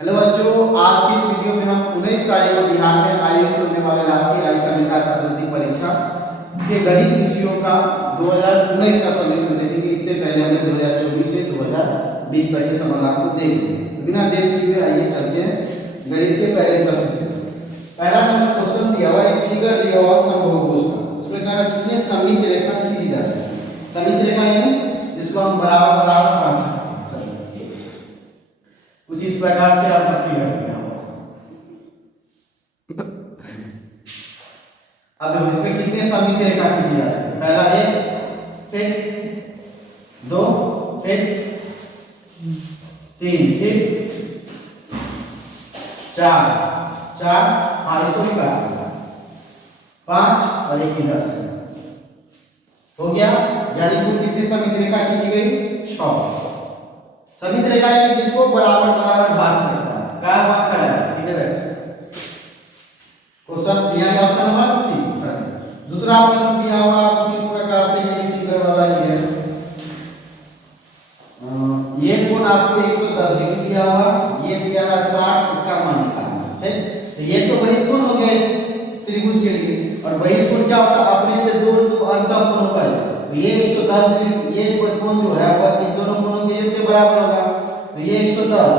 Hello बच्चों, आज की इस वीडियो में हम 19 तारीख को बिहार में आयोजित होने वाले राष्ट्रीय आय संहिता छात्रवृत्ति परीक्षा के गणित विषयों का 2019 का सॉल्यूशन देखेंगे। इससे पहले हमने 2024 से 2020 तक के समाधान को देख लिया। तो बिना देर किए हुए आइए चलते हैं गणित के पहले प्रश्न की तरफ। पहला नंबर क्वेश्चन दिया हुआ एक फिगर दिया हुआ समबाहुभुज का। उसमें कहा कितने सममित रेखा खींची जा सकती है। सममित रेखा यानी जिसको हम बराबर बराबर काट सकते हैं। कुछ इस प्रकार से आपका फिगर दिया हुआ। अब देखो इसमें कितने सममित रेखा खींची जा रही है। पहला एक, ठीक, दो, ठीक, तीन, ठीक, चार, हाँ इसको भी काट दिया, पांच और एक इधर से हो गया। यानी कुल कितनी सममित रेखा खींची गई? 6। सममित रेखा है जिसको बराबर बराबर भाग सकता है। क्या बात कर रहा है? ठीक है, क्वेश्चन दिया गया ऑप्शन नंबर सी। दूसरा प्रश्न दिया हुआ कुछ इस प्रकार से ये फिगर वाला ये कोण आपको 110 डिग्री दिया हुआ, ये दिया है 60, इसका मान निकालना है। तो ये तो बहिष्कोण हो गया इस त्रिभुज के लिए। और बहिष्कोण क्या होता है? अपने से दो अंतःकोण होगा। ये 110 डिग्री, ये कोण जो है वह इस दोनों कोणों के योग के बराबर होगा। तो ये 110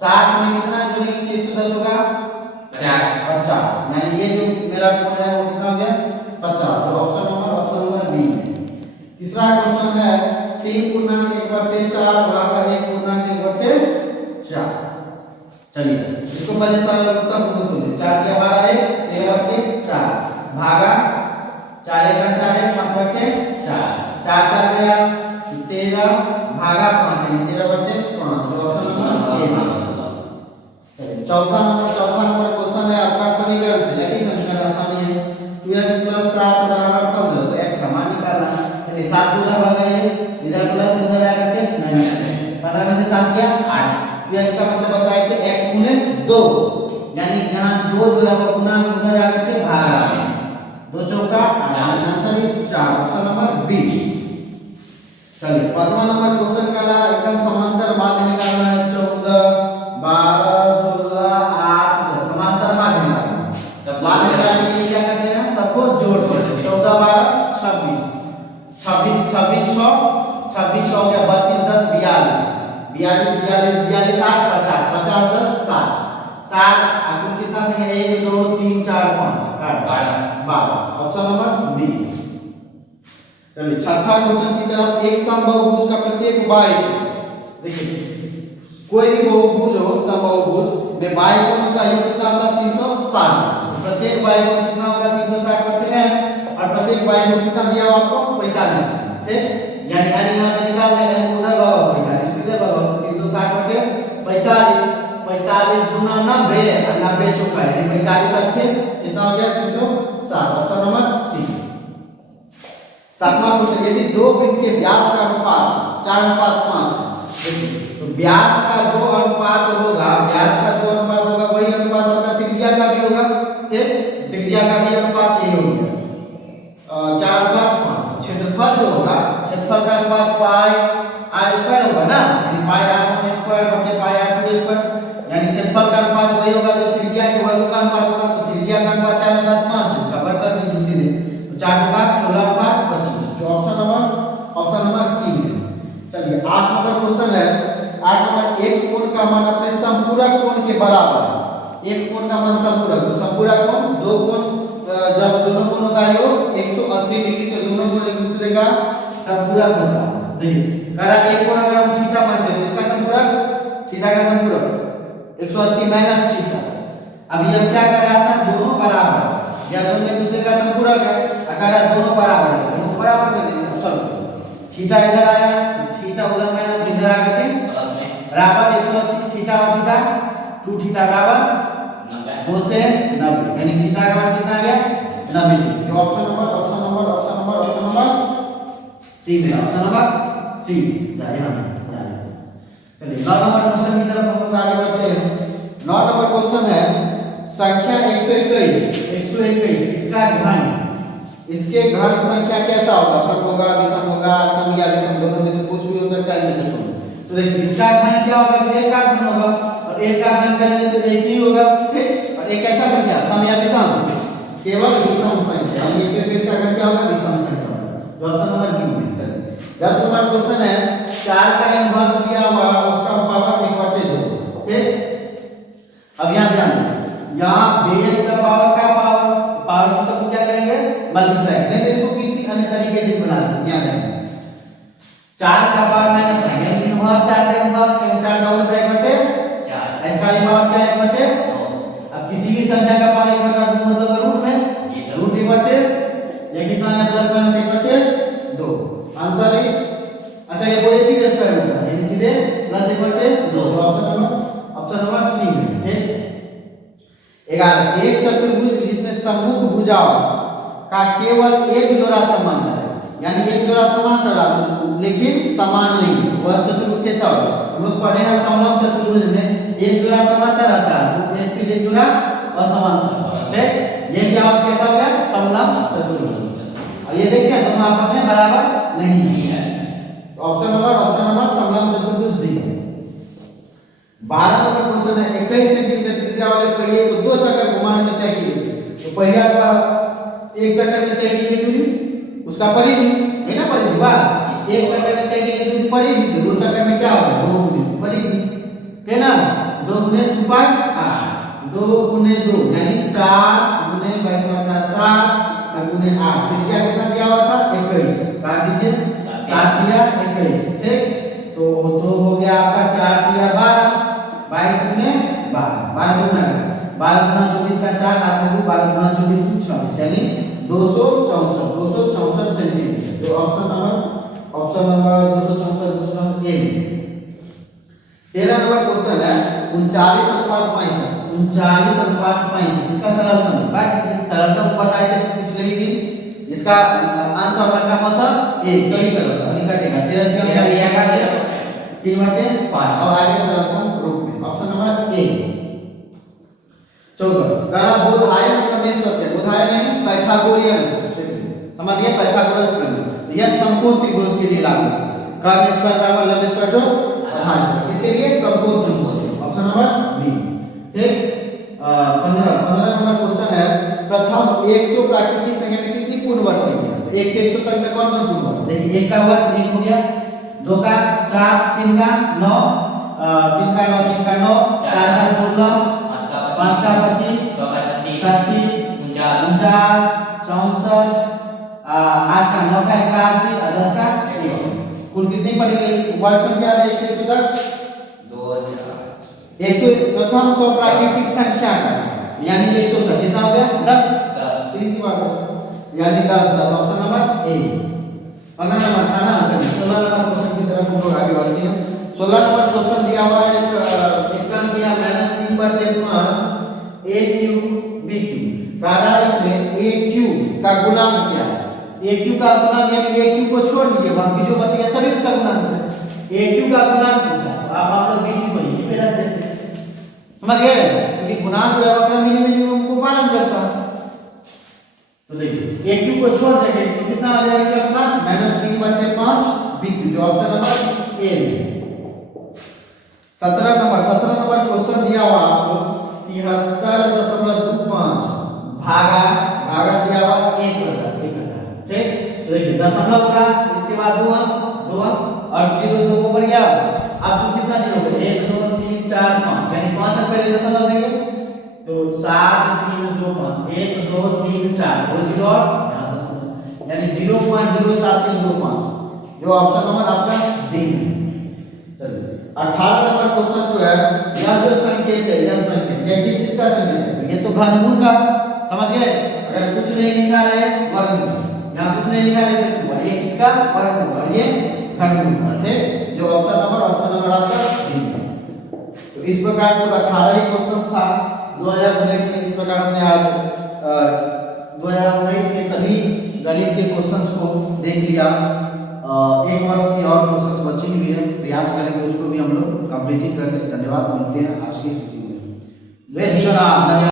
60 में कितना जोड़ेंगे कि 110 होगा 50। यानी ये जो मेरा कोण है वो कितना हो गया? 50। तो ऑप्शन नंबर बी है। तीसरा क्वेश्चन है 3.1/4 भागा 1.1/4। चलिए इसको पहले सरलता पूर्ण कर ले। 4 के 12 1 13/4 भागा 4 1 4 1 5/4 4 4 गया 13 भागा 5 13/5। जो ऑप्शन नंबर ए है। चौथा नंबर क्वेश्चन है आपका समीकरण से। लेकिन समीकरण आसानी है। 2x + 7 = 15। तो x का मान निकालना है। यानी 7 उधर आ गए, इधर प्लस उधर आ करके माइनस में 15 में से 7 गया 8। 2x का मतलब बताया कि x × 2, यानी यहां 2 जो है वो गुणा उधर आ करके भागा में 2 चौका 8। आंसर है 4, ऑप्शन नंबर बी। चलिए पांचवा नंबर क्वेश्चन का एकदम समांतर माध्य निकालना है। 14 12 16 8 समांतर माध्य निकालना है। जब माध्य निकालने के लिए क्या करते हैं? सबको जोड़ देते हैं। 14 12 26 26 2600 2600 हो गया 32 10 42 42 42 42 8 50 50 10 60 60। आपको कितना देंगे? 1 2 3 4 5 12। Option number B. चलिए छठा क्वेश्चन की तरफ। एक समबाहुभुज का प्रत्येक बाई, देखिए कोई भी बहुभुज हो समबाहुभुज में बाई कोण का योग कितना होता है? 360। तो प्रत्येक बाई कोण कितना होगा? 360 करते हैं। और प्रत्येक बाई कोण कितना दिया हुआ आपको? 45। ठीक, यानी यहां से निकाल देंगे उधर भागो 45 इधर भागो 360 बटे 45 45 गुना 90 और 90 चौका यानी 45 अच्छे कितना हो गया? 360। Option number C. सातवां क्वेश्चन, यदि दो वृत्त के व्यास का अनुपात 4:5 है, तो व्यास का जो अनुपात होगा वही अनुपात आपका त्रिज्या का भी होगा। ठीक, त्रिज्या का भी अनुपात यही हो गया 4:5। क्षेत्रफल जो होगा, क्षेत्रफल का अनुपात पाई r स्क्वायर होगा ना, यानी पाई r1 स्क्वायर बटे पाई r2 स्क्वायर। यानी क्षेत्रफल का अनुपात वही होगा जो त्रिज्या के वर्ग का अनुपात होगा। तो त्रिज्या का अनुपात 4:5, इसका वर्ग कर दीजिए सीधे। तो 4 16 25। जो ऑप्शन नंबर सी है। चलिए 8 नंबर क्वेश्चन है। 8 नंबर, एक कोण का मान अपने संपूरक कोण के बराबर है। एक कोण का मान संपूरक, तो संपूरक कोण दो कोण जब दोनों कोणों का योग 180 डिग्री, तो दोनों कोण एक दूसरे का संपूरक होता है। देखिए कह रहा एक कोण अगर हम थीटा मानते हैं तो इसका संपूरक थीटा का संपूरक 180 माइनस थीटा। अब ये क्या कर रहा था? दोनों बराबर या दोनों एक दूसरे का संपूरक है। अगर दोनों बराबर है दोनों बराबर कर देंगे। सॉरी थीटा इधर आया, थीटा उधर माइनस इधर आ करके बराबर 180 थीटा और थीटा 2 थीटा बराबर 2 से 90, यानी थीटा का मान कितना आ गया? 90। जो ऑप्शन नंबर सी में, ऑप्शन नंबर सी जाए हम जाए। चलिए 9 नंबर क्वेश्चन की तरफ हम आगे बढ़ते हैं। 9 नंबर क्वेश्चन है संख्या 121 इसका घन, इसके घन संख्या कैसा होगा? सम होगा, विषम होगा, सम या विषम दोनों में से कुछ भी हो सकता है। इनमें से कोई। तो देखिए इसका घन क्या होगा? 1 का घन होगा। और और एक का अध्ययन करेंगे तो एक ही होगा, ठीक। और एक ऐसा संख्या सम या विषम, केवल विषम संख्या, ये फिर इसका अध्ययन क्या होगा, विषम संख्या होगा, जो ऑप्शन नंबर बी में। 10 नंबर क्वेश्चन है 4 का इनवर्स दिया हुआ उसका पावर 1/2, ठीक। अब यहाँ ध्यान दें, यहाँ बेस का पावर का पावर को सब क्या करेंगे, मल्टीप्लाई करेंगे, इसको किसी अन्य तरीके से बना दें। यहाँ देखें 4 का पावर माइनस है, यानी इनवर्स 4 का इनवर्स, यानी 4 का उल्टा 1/4, इसका पावर क्या है 1/2। अब किसी भी संख्या का पावर 1/2 मतलब रूट में रूट 1/2, ये कितना है प्लस माइनस 1/2। आंसर इज, अच्छा ये पॉजिटिव स्क्वायर रूट है, यानी सीधे प्लस 1/2, ऑप्शन नंबर सी में, ठीक। 11 एक चतुर्भुज जिसमें सम्मुख भुजाओं का केवल एक जोड़ा समांतर है, यानी एक जोड़ा समांतर लेकिन समान नहीं, वह चतुर्भुज कैसा होगा, हम लोग पढ़े हैं समलंब चतुर्भुज में एक जोड़ा समांतर आता है, तो एक जोड़ा असमांतर, ठीक। ये क्या कैसा हो गया, समलंब चतुर्भुज। और ये देखते हैं दोनों आपस में बराबर नहीं है, ऑप्शन नंबर समलंब चतुर्भुज डी है। 12 नंबर क्वेश्चन है 21 सेंटीमीटर त्रिज्या वाले पहिए को 2 चक्कर घुमाने में तय कीजिए, तो पहिया का एक चक्कर में तय कीजिए दूरी, उसका परिधि है ना, परिधि बात, एक चक्कर में तय कीजिए दूरी परिधि, तो 2 चक्कर में क्या होगा 2 गुने परिधि, है ना, 2 गुने 2 पाई 8, 2 गुने 2 यानी 4 गुने 22/7 गुने 8, त्रिज्या कितना दिया हुआ था 21, काट दीजिए 7 दिया 21, ठीक। तो हो गया आपका 4 दिया 12, 22 गुने 12, 12 से गुना करें, 12 गुना 24 का 4 हाथ में 12 गुना 24 24, यानी 264 सेंटीमीटर, तो ऑप्शन नंबर 264 ए। 13 नंबर क्वेश्चन है 39:65, इसका सरलतम, बट सरलतम बताए थे पिछले ही दिन, इसका आंसर बनना कौन सा, ए, कई सरलतम निकटेगा 13 का 3/5 और आगे सरलतम रूप में, ऑप्शन नंबर ए। 14 बोधायन प्रमेय सत्य, बोधायन नहीं पाइथागोरियन, समझ गए, पाइथागोरस प्रमेय, यह समकोण त्रिभुज के लिए लागू है, कर्ण स्क्वायर बराबर लंब स्क्वायर जो आधार है, इसके लिए समकोण त्रिभुज, ऑप्शन नंबर बी, ठीक। 15 नंबर क्वेश्चन है प्रथम 100 प्राकृतिक संख्या में कितनी पूर्ण वर्ग संख्या, तो 1 से 100 तक में कौन कौन पूर्ण वर्ग, देखिए 1 का वर्ग 1 हो गया, 2 का 4, 3 का 9, 3 का 9, 3 का 9, 4 का 16, 5 का 25, 6 का 36, 49, 64, 8 का 9 का 81 और 10 का 100, कुल कितनी पड़ गई वर्ग संख्या है 1 से 100 तक 100, प्रथम 100 प्राकृतिक संख्या का यानी 100 तक कितना हो गया 10, सीधी सी बात है, यानी 10 ऑप्शन नंबर ए। 15 नंबर था ना, 16 नंबर क्वेश्चन की तरफ हम लोग आगे बढ़ते हैं। 16 नंबर क्वेश्चन दिया हुआ है एक टर्म दिया -3/5 a क्यूब b क्यूब, पहला इसमें a क्यूब का गुणांक क्या है, a क्यूब का गुणांक यानी a क्यूब को छोड़ दीजिए, बाकी जो बच गया सभी उसका गुणांक है, a क्यूब का गुणांक पूछा, आप लोग b क्यूब को ये रख देते हैं, समझ गए, क्योंकि गुणांक जो है वक्र मिनिमम को पालन करता है, तो देखिए a क्यूब को छोड़ देंगे तो कितना आ जाएगा इसका गुणांक -3/5 b क्यूब, जो ऑप्शन नंबर ए है। 17 नंबर क्वेश्चन दिया हुआ आपको 73.25 भागा दिया हुआ 1,000, ठीक, तो देखिए दशमलव होगा, इसके बाद 2 और 0 2 को बढ़ गया, अब तो कितना जीरो होगा 1 2 3 4 5, यानी 5 अंक पहले दशमलव देंगे तो 7 3 2 5, 1 2 3 4 2 0 और यहां दशमलव, यानी 0.07325, जो ऑप्शन नंबर आपका डी है। चलिए 18 नंबर क्वेश्चन जो है यह जो संकेत है, यह संकेत ये किस चीज का संकेत है, ये तो घनमूल का, समझ गए, अगर कुछ नहीं लिखा रहे वर्गमूल, यहां कुछ नहीं लिखा रहे तो ये किसका वर्गमूल और ये घनमूल का, ठीक, जो ऑप्शन नंबर आपका डी है। तो इस प्रकार कुल 18 ही क्वेश्चन था 2019 में, इस प्रकार हमने आज 2019 के सभी गणित के क्वेश्चंस को देख लिया। एक वर्ष की और क्वेश्चंस बची हुई है, प्रयास करेंगे उसको भी हम लोग कंप्लीट करके। धन्यवाद, मिलते हैं आज की वीडियो में।